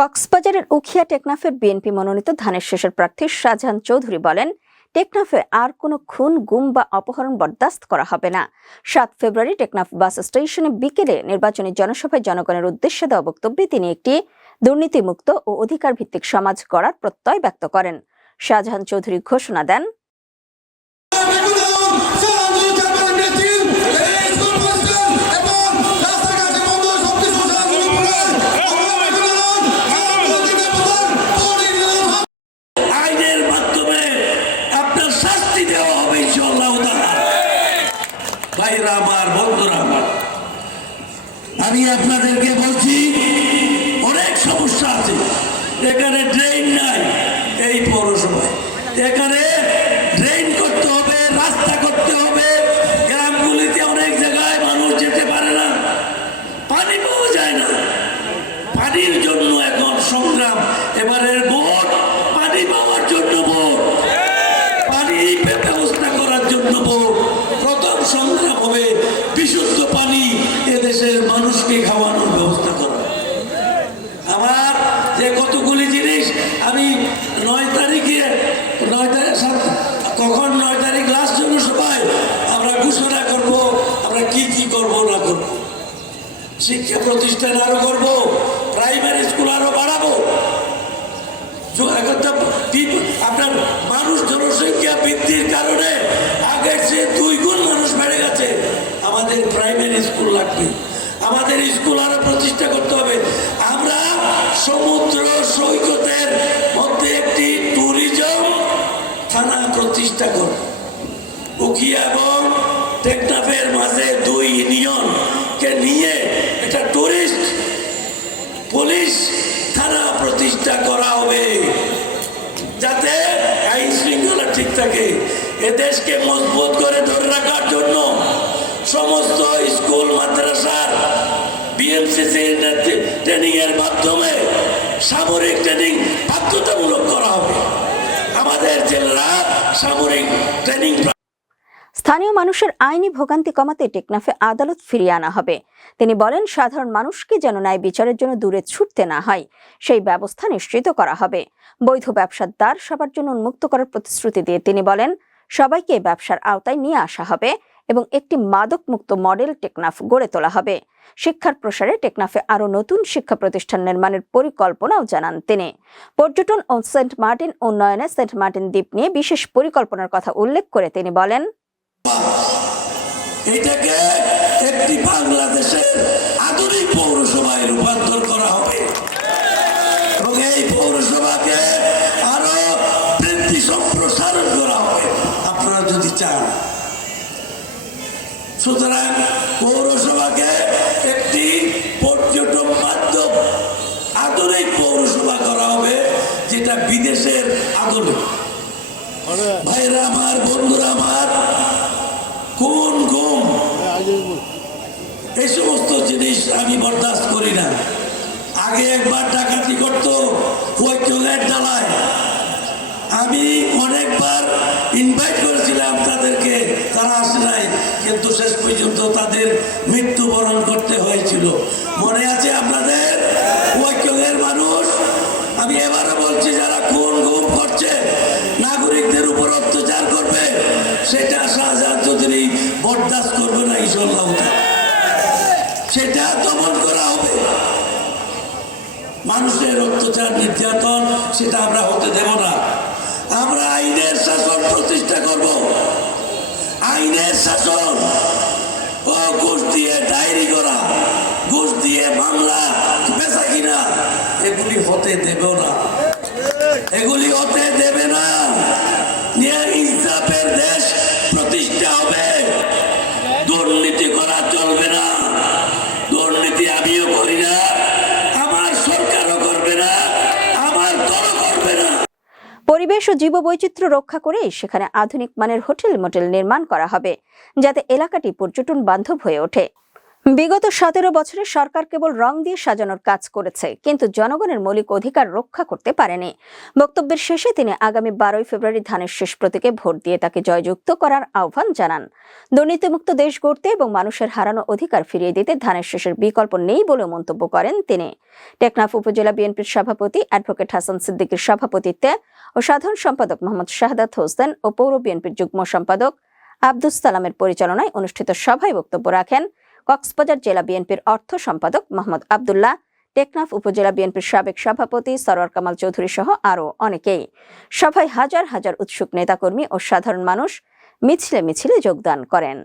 কক্সবাজারের উখিয়া টেকনাফের বিএনপি মনোনীত ধানের শীষের প্রার্থী শাহজাহান চৌধুরী বলেন, টেকনাফে আর কোনো খুন, গুম বা অপহরণ বরদাস্ত করা হবে না। 7 ফেব্রুয়ারি টেকনাফ বাস স্টেশনে বিকেলে নির্বাচনী জনসভায় জনগণের উদ্দেশ্যে দেওয়া বক্তব্যে তিনি একটি দুর্নীতিমুক্ত ও অধিকার ভিত্তিক সমাজ গড়ার প্রত্যয় ব্যক্ত করেন। শাহজাহান চৌধুরী ঘোষণা দেন, আমি আপনাদেরকে বলছি, অনেক সমস্যা আছে। এখানে ড্রেন নাই, এই পৌরসভায় এখানে ড্রেন করতে হবে, রাস্তা করতে হবে। গ্রামগুলিতে অনেক জায়গায় মানুষ যেতে পারে না, পানি পাওয়া যায় না। পানির জন্য এখন সংগ্রাম। এবারের ভোট পানি পাওয়ার জন্য ভোট, পানি ব্যবস্থা করার জন্য ভোট। প্রথম সংগ্রাম হবে বিশুদ্ধ পানি এদেশের মানুষকে খাওয়ানোর ব্যবস্থা করা। আমার যে কতগুলি জিনিস আমি 9 তারিখে কখন 9 তারিখ লাস্ট জনসভায় আমরা ঘোষণা করব, আমরা কি কি করব না করব। শিক্ষা প্রতিষ্ঠান আরো করব, প্রাইমারি স্কুল আরো বাড়াবো। আপনার মানুষ জনসংখ্যা বৃদ্ধির কারণে আগের চেয়ে 2 গুণ মানুষ বেড়ে গেছে। আমাদের প্রাইমারি স্কুল লাগবে, আমাদের স্কুল আরো প্রতিষ্ঠা করতে হবে। আমরা সমুদ্র সৈকতের মধ্যে একটি ট্যুরিজম থানা প্রতিষ্ঠা করব। উখিয়া এবং টেকনাফের মাঝে 2 ইউনিয়নকে নিয়ে একটা টুরিস্ট পুলিশ থানা প্রতিষ্ঠা করা হবে, যাতে আইন শৃঙ্খলা ঠিক থাকে। এদেশকে মজবুত করে ধরে রাখার জন্য সমস্ত স্কুল মাদ্রাসার বিএমসিসি ট্রেনিং এর মাধ্যমে সামরিক ট্রেনিং বাধ্যতামূলক করা হবে। আমাদের জেলারা সামরিক ট্রেনিং। স্থানীয় মানুষের আইনি ভোগান্তি কমাতে টেকনাফে আদালত ফিরিয়ে আনা হবে। তিনি বলেন, সাধারণ মানুষকে যেন ন্যায় বিচারের জন্য দূরে ছুটতে না হয়, সেই ব্যবস্থা নিশ্চিত করা হবে। বৈধ ব্যবসার দ্বার সবার জন্য উন্মুক্ত করার প্রতিশ্রুতি দিয়ে তিনি বলেন, সবাইকে ব্যবসার আওতায় নিয়ে আসা হবে এবং একটি মাদক মুক্ত মডেল টেকনাফ গড়ে তোলা হবে। শিক্ষার প্রসারে টেকনাফে আরও নতুন শিক্ষা প্রতিষ্ঠান নির্মাণের পরিকল্পনাও জানান তিনি। পর্যটন ও সেন্ট মার্টিন উন্নয়নে সেন্ট মার্টিন দ্বীপ নিয়ে বিশেষ পরিকল্পনার কথা উল্লেখ করে তিনি বলেন, এটাকে একটি বাংলাদেশের আধুনিক পৌরসভায় রূপান্তর করা হবে এবং এই পৌরসভাকে আরো বৃদ্ধি সম্প্রসারণ করা হবে আপনারা যদি চান। সুতরাং পৌরসভাকে একটি পর্যটন মাধ্যম আধুনিক পৌরসভা করা হবে, যেটা বিদেশের আধুনিক। ভাইরা আমার, বন্ধুরা আমার, খুন, গুম এই সমস্ত জিনিস আমি বরদাস্ত করি না। আগে একবার ডাকাতি করতো কৈতলের ডালায়, আমি অনেকবার ইনভাইট করেছিলাম তাদেরকে, তারা আসে নাই, কিন্তু শেষ পর্যন্ত তাদের মৃত্যুবরণ করতে হয়েছিল। মনে আছে আপনাদের? কৈতলের মানুষ। আমি এবারও বলছি, যারা খুন গুম করছে, নাগরিকদের উপর অত্যাচার করবে, সেটা শাহজাহান চৌধুরী বরদাস্ত করবে না ইনশাআল্লাহ। সেটা দমন করা হবে। মানুষের অত্যাচার, নির্যাতন, সেটা আমরা হতে দেব না। আমরা আইনের শাসন প্রতিষ্ঠা করব। আইনের শাসন ও ঘুষ দিয়ে ডায়েরি করা, ঘুষ দিয়ে মামলা বেচা কিনা, এগুলি হতে দেব না, এগুলি হতে দেবে না। ইনসাফের দেশ প্রতিষ্ঠা হবে। দুর্নীতি করা চলবে না। দুর্নীতি আমিও করি না, আমার সরকারও করবে না, আমার দলও করবে না। পরিবেশ ও জীববৈচিত্র্য রক্ষা করে সেখানে আধুনিক মানের হোটেল মোটেল নির্মাণ করা হবে, যাতে এলাকাটি পর্যটন বান্ধব হয়ে ওঠে। বিগত 17 বছরে সরকার কেবল রং দিয়ে সাজানোর কাজ করেছে, কিন্তু জনগণের মৌলিক অধিকার রক্ষা করতে পারেনি। বক্তব্যের শেষে তিনি আগামী 12 ফেব্রুয়ারি ধানের শেষ প্রতীকে ভোট দিয়ে তাকে জয়যুক্ত করার আহ্বান জানান। দুর্নীতিমুক্ত দেশ গড়তে এবং মানুষের হারানো অধিকার ফিরিয়ে দিতে ধানের শেষের বিকল্প নেই বলে মন্তব্য করেন তিনি। টেকনাফ উপজেলা বিএনপির সভাপতি অ্যাডভোকেট হাসান সিদ্দিকীর সভাপতিত্বে ও সাধারণ সম্পাদক মোহাম্মদ শাহাদাত হোসেন ও পৌর বিএনপির যুগ্ম সম্পাদক আব্দুস সালামের পরিচালনায় অনুষ্ঠিত সভায় বক্তব্য রাখেন কক্সবাজার জেলা বিএনপির অর্থ সম্পাদক মোহাম্মদ আব্দুল্লাহ, টেকনাফ উপজেলা বিএনপির সাবেক সভাপতি সরওয়ার কামাল চৌধুরী সহ আরও অনেকেই। সভায় হাজার হাজার উৎসুক নেতাকর্মী ও সাধারণ মানুষ মিছিলে মিছিলে যোগদান করেন।